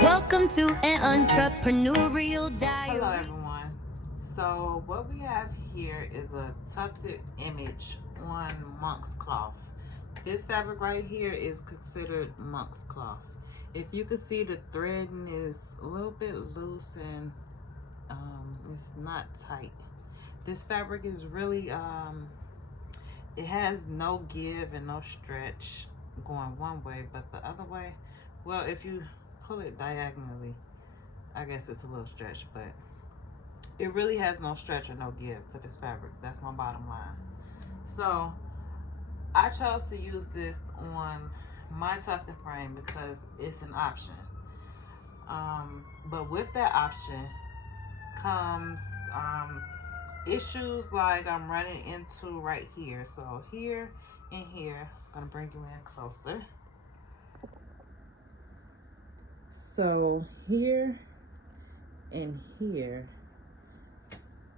Welcome to an entrepreneurial diary. Hello everyone. So what we have here is a tufted image on monk's cloth. This fabric right here is considered monk's cloth. If you can see, the threading is a little bit loose and it's not tight. This fabric is really it has no give and no stretch going one way, but the other way, well, if you pull it diagonally, I guess it's a little stretch, but it really has no stretch or no give to this fabric. That's my bottom line. So I chose to use this on my tufted frame because it's an option. But with that option comes issues like I'm running into right here. So here and here, I'm gonna bring you in closer. So here and here,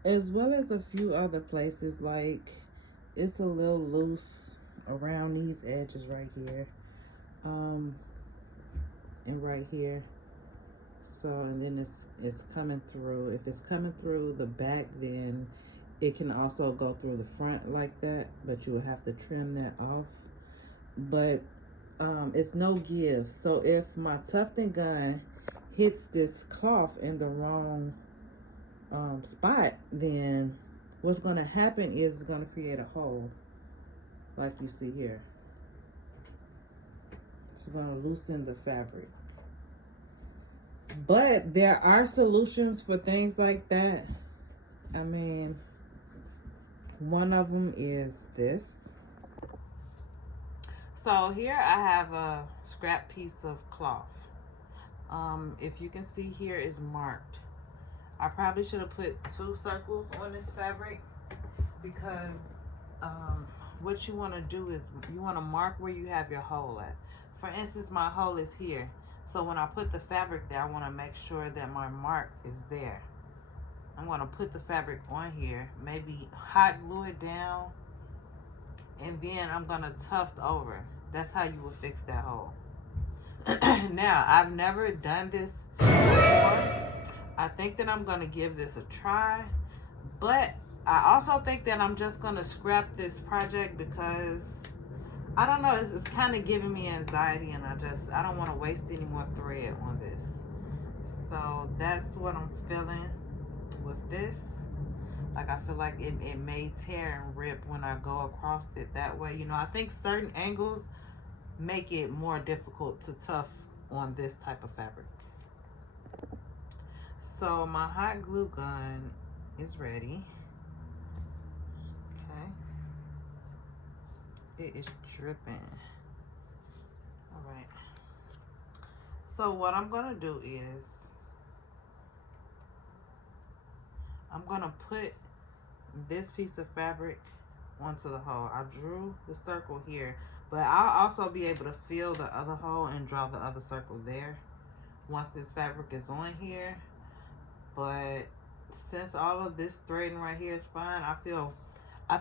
as well as a few other places, like it's a little loose around these edges right here, and right here. So, and then it's coming through. If it's coming through the back, then it can also go through the front like that, but you will have to trim that off. But it's no give. So if my tufting gun hits this cloth in the wrong spot, then what's going to happen is it's going to create a hole like you see here. It's going to loosen the fabric. But there are solutions for things like that. I mean, one of them is this. So here I have a scrap piece of cloth. If you can see here, is marked. I probably should have put 2 circles on this fabric because what you want to do is you want to mark where you have your hole at. For instance, my hole is here. So when I put the fabric there, I want to make sure that my mark is there. I'm going to put the fabric on here, maybe hot glue it down, and then I'm going to tuft over. That's how you will fix that hole. Now, I've never done this before. I think that I'm going to give this a try, but I also think that I'm just going to scrap this project because I don't know, it's kind of giving me anxiety, and I don't want to waste any more thread on this. So that's what I'm feeling with this. Like, I feel like it may tear and rip when I go across it that way. You know, I think certain angles make it more difficult to tuft on this type of fabric. So my hot glue gun is ready. It is dripping. All right. So what I'm gonna do is I'm gonna put this piece of fabric onto the hole. I drew the circle here, but I'll also be able to feel the other hole and draw the other circle there once this fabric is on here. But since all of this threading right here is fine, I feel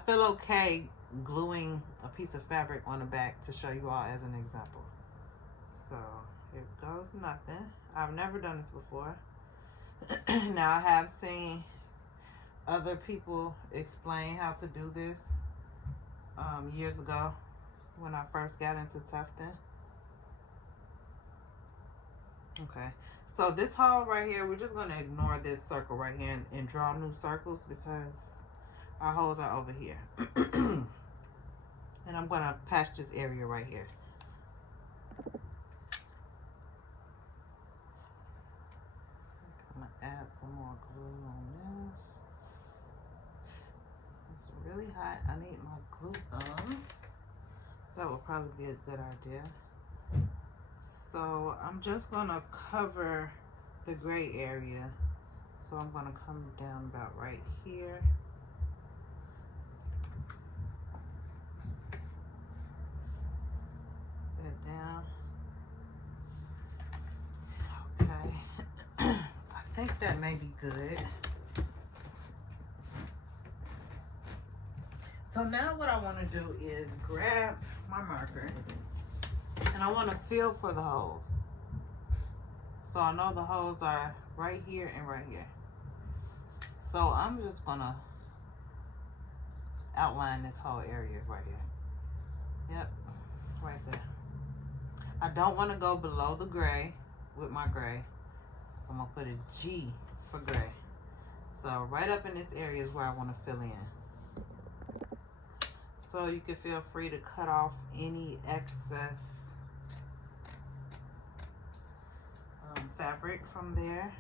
okay gluing a piece of fabric on the back to show you all as an example. So here goes nothing. I've never done this before. Now, I have seen other people explain how to do this years ago when I first got into tufting. Okay, so this hole right here, we're just going to ignore this circle right here and draw new circles because our holes are over here. And I'm going to patch this area right here. I'm going to add some more glue on this. It's really hot. I need my glue thumbs. That would probably be a good idea. So I'm just going to cover the gray area. So I'm going to come down about right here. Down. Okay. I think that may be good. So now what I want to do is grab my marker and I want to feel for the holes. So I know the holes are right here and right here. So I'm just gonna outline this whole area right here. Yep, right there. I don't want to go below the gray with my gray. So I'm gonna put a G for gray. So right up in this area is where I want to fill in. So you can feel free to cut off any excess fabric from there.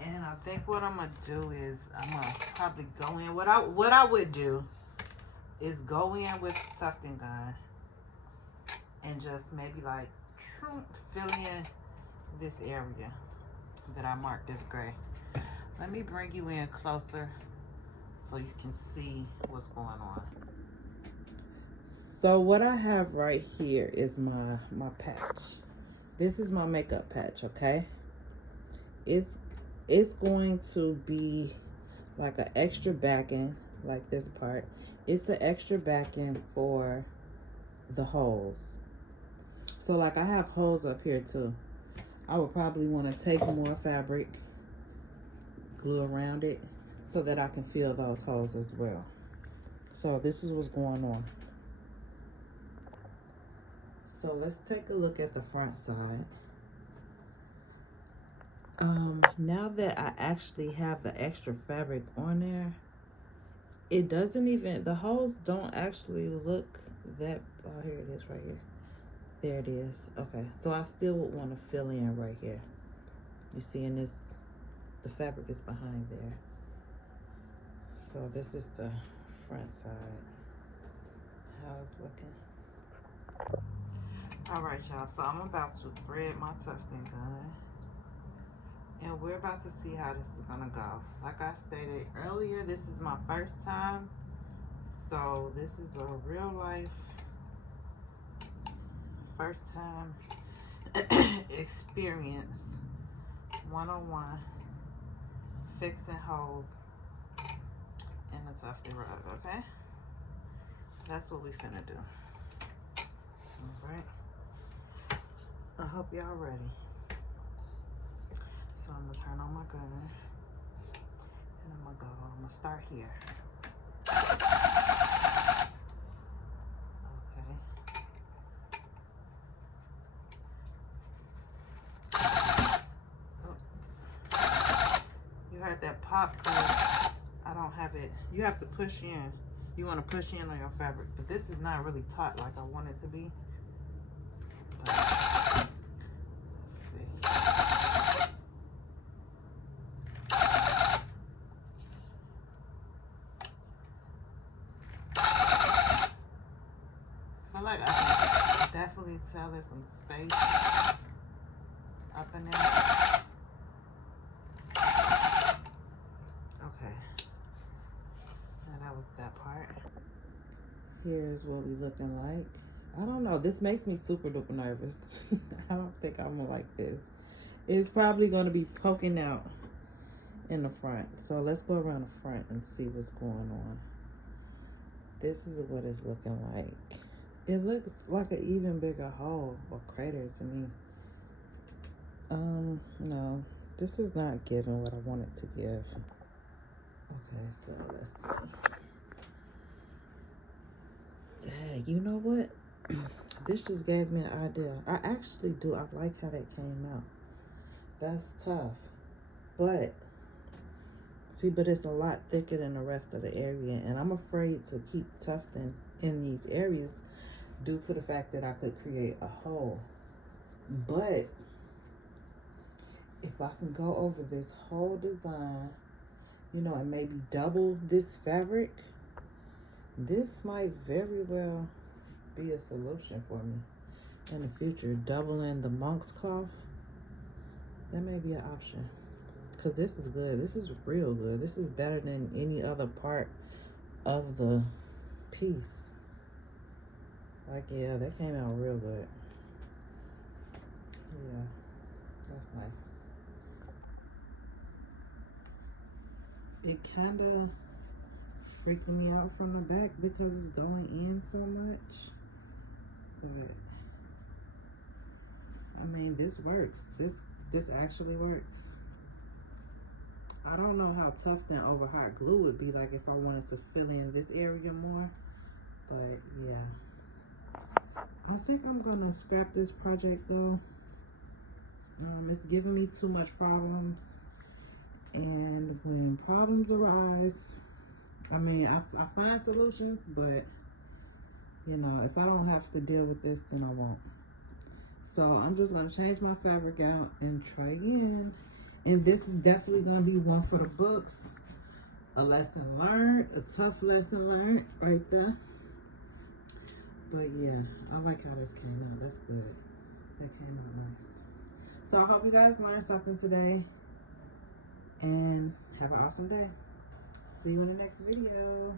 And I think what I'm gonna do is I'm gonna probably go in. What I would do is go in with the tufting gun and just maybe like fill in this area that I marked as gray. Let me bring you in closer so you can see what's going on. So what I have right here is my patch. This is my makeup patch, okay? It's going to be like an extra backing, like this part. It's an extra backing for the holes. So like I have holes up here too. I would probably want to take more fabric, glue around it so that I can fill those holes as well. So this is what's going on. So let's take a look at the front side. Now that I actually have the extra fabric on there, it doesn't even, the holes don't actually look that, oh, here it is right here. There it is. Okay, so I still would want to fill in right here. You see in this, the fabric is behind there. So this is the front side, how it's looking. All right, y'all, so I'm about to thread my tufting gun. And we're about to see how this is gonna go. Like I stated earlier, this is my first time. So this is a real life, first time experience, 101, fixing holes in the tufted rug, okay? That's what we finna do. All right. I hope y'all ready. So I'm gonna turn on my gun and I'm gonna start here. Okay. Oh. You heard that pop because I don't have it. You have to push in. You want to push in on your fabric, but this is not really taut like I want it to be. Let's see. I like, I can definitely tell there's some space up in there. Okay. Now that was that part. Here's what we looking like. I don't know. This makes me super duper nervous. I don't think I'm gonna like this. It's probably gonna be poking out in the front. So let's go around the front and see what's going on. This is what it's looking like. It looks like an even bigger hole or crater to me. No, this is not giving what I want it to give. Okay, so let's see. Dang, you know what? This just gave me an idea. I actually do. I like how that came out. That's tough. But, see, but it's a lot thicker than the rest of the area. And I'm afraid to keep tufting in these areas due to the fact that I could create a hole. But if I can go over this whole design, you know, and maybe double this fabric, this might very well be a solution for me in the future. Doubling the monk's cloth, that may be an option, because this is good. This is real good. This is better than any other part of the piece. Like, yeah, that came out real good. Yeah, that's nice. It kind of freaking me out from the back because it's going in so much. But I mean, this works. This actually works. I don't know how tufting over hot glue would be like if I wanted to fill in this area more. But yeah. I think I'm gonna scrap this project though. It's giving me too much problems. And when problems arise, I mean, I find solutions, but you know, if I don't have to deal with this, then I won't. So I'm just gonna change my fabric out and try again. And this is definitely gonna be one for the books. A lesson learned, a tough lesson learned right there. But yeah, I like how this came out. That's good. That came out nice. So I hope you guys learned something today. And have an awesome day. See you in the next video.